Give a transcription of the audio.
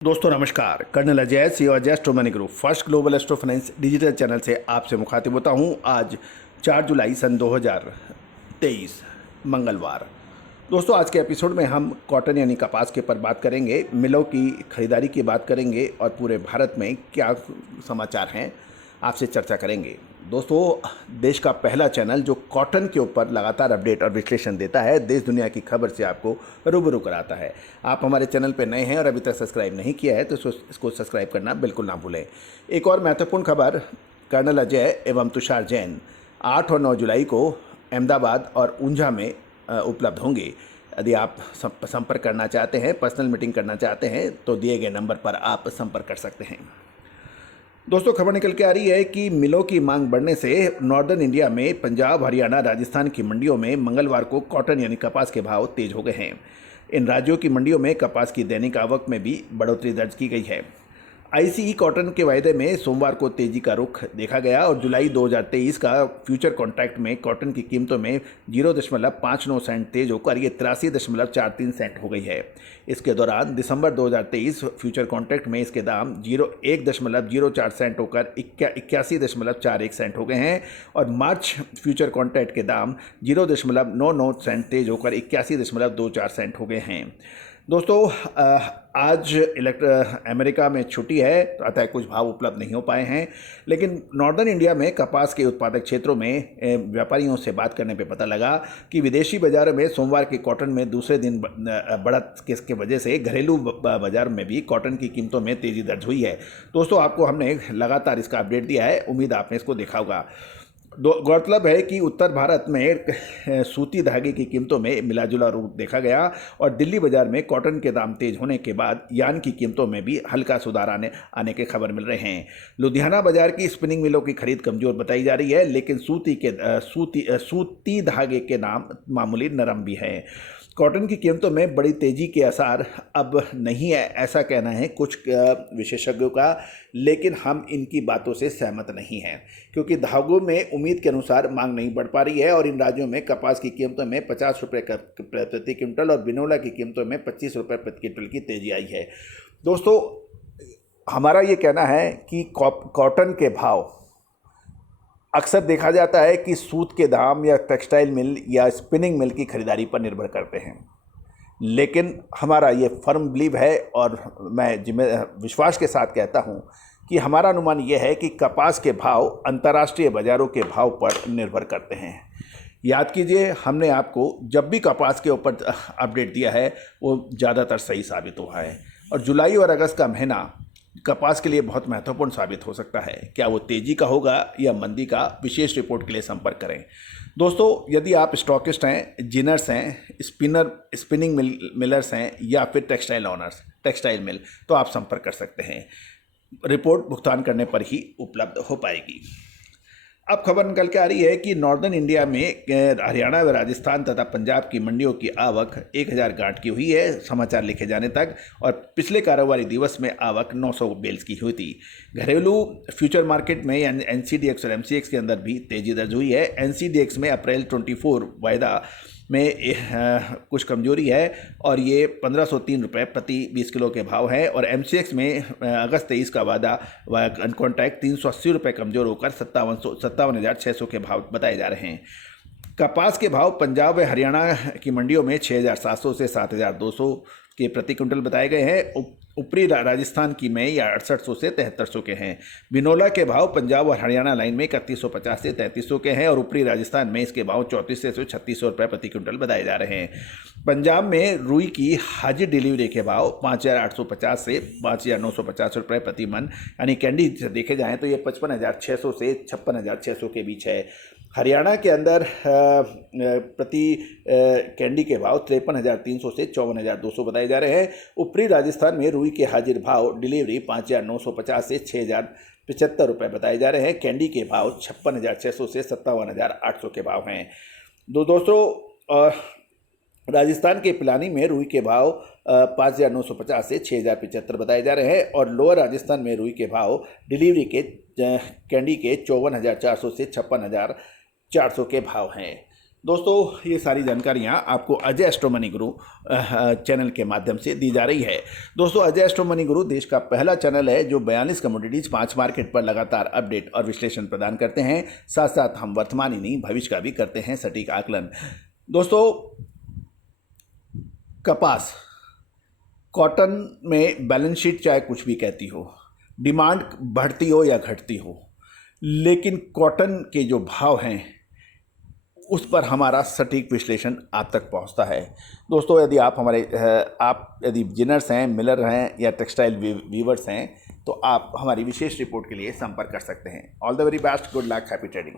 दोस्तों नमस्कार। Colonel Ajay C Ajay Astromoney group first global astro finance digital channel से आपसे मुखातिब होता हूं। आज 4 जुलाई सन 2023 मंगलवार। दोस्तों आज के एपिसोड में हम कॉटन यानी कपास के ऊपर बात करेंगे, मिलों की खरीदारी की बात करेंगे और पूरे भारत में क्या समाचार हैं आपसे चर्चा करेंगे। दोस्तों देश का पहला चैनल जो कॉटन के ऊपर लगातार अपडेट और विश्लेषण देता है, देश दुनिया की खबर से आपको रूबरू कराता है। आप हमारे चैनल पर नए हैं और अभी तक सब्सक्राइब नहीं किया है तो इसको सब्सक्राइब करना बिल्कुल ना भूलें। एक और महत्वपूर्ण खबर, कर्नल अजय एवं तुषार जैन 8 और 9 जुलाई को अहमदाबाद और ऊंझा में उपलब्ध होंगे। यदि आप संपर्क करना चाहते हैं, पर्सनल मीटिंग करना चाहते हैं तो दिए गए नंबर पर आप संपर्क कर सकते हैं। दोस्तों खबर निकल के आ रही है कि मिलों की मांग बढ़ने से नॉर्दर्न इंडिया में पंजाब, हरियाणा, राजस्थान की मंडियों में मंगलवार को कॉटन यानी कपास के भाव तेज हो गए हैं। इन राज्यों की मंडियों में कपास की दैनिक आवक में भी बढ़ोतरी दर्ज की गई है। आईसीई कॉटन के वायदे में सोमवार को तेजी का रुख देखा गया और जुलाई 2023 का फ्यूचर कॉन्ट्रैक्ट में कॉटन की कीमतों में 0.59 सेंट तेज होकर ये 83.43 सेंट हो गई है। इसके दौरान दिसंबर 2023 फ्यूचर कॉन्ट्रैक्ट में इसके दाम 1.04 सेंट होकर 81.41 सेंट हो गए हैं और मार्च फ्यूचर कॉन्ट्रैक्ट के दाम 0.99 सेंट तेज होकर 81.24 सेंट हो गए हैं। दोस्तों आज अमेरिका में छुट्टी है, अतः कुछ भाव उपलब्ध नहीं हो पाए हैं, लेकिन नॉर्दर्न इंडिया में कपास के उत्पादक क्षेत्रों में व्यापारियों से बात करने पे पता लगा कि विदेशी बाजारों में सोमवार के कॉटन में दूसरे दिन बढ़त के वजह से घरेलू बाजार में भी कॉटन की कीमतों में तेज़ी दर्ज हुई है। दोस्तों आपको हमने लगातार इसका अपडेट दिया है, उम्मीद आपने इसको देखा होगा। गौरतलब है कि उत्तर भारत में सूती धागे की कीमतों में मिलाजुला रूप देखा गया और दिल्ली बाजार में कॉटन के दाम तेज होने के बाद यार्न की कीमतों में भी हल्का सुधार आने के खबर मिल रहे हैं। लुधियाना बाजार की स्पिनिंग मिलों की खरीद कमजोर बताई जा रही है, लेकिन सूती धागे के दाम मामूली नरम भी हैं। कॉटन की कीमतों में बड़ी तेजी के आसार अब नहीं है, ऐसा कहना है कुछ विशेषज्ञों का, लेकिन हम इनकी बातों से सहमत नहीं हैं क्योंकि धागों में उम्मीद के अनुसार मांग नहीं बढ़ पा रही है और इन राज्यों में कपास की कीमतों में 50 रुपये प्रति क्विंटल और बिनोला की कीमतों में 25 रुपये प्रति क्विंटल की तेजी आई है। दोस्तों हमारा ये कहना है कि कॉटन के भाव अक्सर देखा जाता है कि सूत के दाम या टेक्सटाइल मिल या स्पिनिंग मिल की खरीदारी पर निर्भर करते हैं, लेकिन हमारा ये फर्म बिलीव है और मैं विश्वास के साथ कहता हूँ कि हमारा अनुमान ये है कि कपास के भाव अंतर्राष्ट्रीय बाज़ारों के भाव पर निर्भर करते हैं। याद कीजिए हमने आपको जब भी कपास के ऊपर अपडेट दिया है वो ज़्यादातर सही साबित हुआ है और जुलाई और अगस्त का महीना कपास के लिए बहुत महत्वपूर्ण साबित हो सकता है। क्या वो तेजी का होगा या मंदी का, विशेष रिपोर्ट के लिए संपर्क करें। दोस्तों यदि आप स्टॉकिस्ट हैं, जिनर्स हैं, स्पिनिंग मिलर्स हैं या फिर टेक्सटाइल मिल, तो आप संपर्क कर सकते हैं। रिपोर्ट भुगतान करने पर ही उपलब्ध हो पाएगी। अब खबर निकल के आ रही है कि नॉर्दर्न इंडिया में हरियाणा व राजस्थान तथा पंजाब की मंडियों की आवक 1000 गांठ की हुई है समाचार लिखे जाने तक, और पिछले कारोबारी दिवस में आवक 900 बेल्स की हुई थी। घरेलू फ्यूचर मार्केट में एनसीडीएक्स और एमसीएक्स के अंदर भी तेजी दर्ज हुई है। एनसीडीएक्स में अप्रैल 24 वायदा में कुछ कमजोरी है और ये 1503 रुपये प्रति 20 किलो के भाव है और एमसीएक्स में अगस्त 23 का वादा कॉन्ट्रैक्ट 380 रुपये कमजोर होकर 57,600 के भाव बताए जा रहे हैं। कपास के भाव पंजाब व हरियाणा की मंडियों में 6,700 से 7,200 के प्रति क्विंटल बताए गए हैं। ऊपरी राजस्थान की में या 6800 से 7300 के हैं। बिनोला के भाव पंजाब और हरियाणा लाइन में 3150 से 3300 के हैं और ऊपरी राजस्थान में इसके भाव 3400 से 3600 रुपये प्रति क्विंटल बताए जा रहे हैं। पंजाब में रुई की हाजिर डिलीवरी के भाव 5850 से 5950 रुपये प्रति मन, यानी कैंडी से देखे जाएँ तो ये 55,600 से 56,600 के बीच है। हरियाणा के अंदर प्रति कैंडी के भाव 53,300 से 54,200 बताए जा रहे हैं। ऊपरी राजस्थान में रुई के हाजिर भाव डिलीवरी 5,950 से 6,075 रुपये बताए जा रहे हैं। कैंडी के भाव 56,600 से 57,800 के भाव हैं। दोस्तों राजस्थान के पिलानी में रुई के भाव 5,950 से 6,075 बताए जा रहे हैं और लोअर राजस्थान में रुई के भाव डिलीवरी के कैंडी के 54,400 से 56,400 के भाव हैं। दोस्तों ये सारी जानकारियाँ आपको अजय एस्ट्रो मनी गुरु चैनल के माध्यम से दी जा रही है। दोस्तों अजय एस्ट्रो मनी गुरु देश का पहला चैनल है जो 42 कमोडिटीज 5 मार्केट पर लगातार अपडेट और विश्लेषण प्रदान करते हैं। साथ साथ हम वर्तमान ही नहीं भविष्य का भी करते हैं सटीक आकलन। दोस्तों कपास कॉटन में बैलेंस शीट चाहे कुछ भी कहती हो, डिमांड बढ़ती हो या घटती हो, लेकिन कॉटन के जो भाव हैं उस पर हमारा सटीक विश्लेषण आप तक पहुंचता है। दोस्तों यदि आप यदि बिगिनर्स हैं, मिलर हैं या टेक्सटाइल वीवर्स हैं तो आप हमारी विशेष रिपोर्ट के लिए संपर्क कर सकते हैं। All the very best, good luck, happy trading.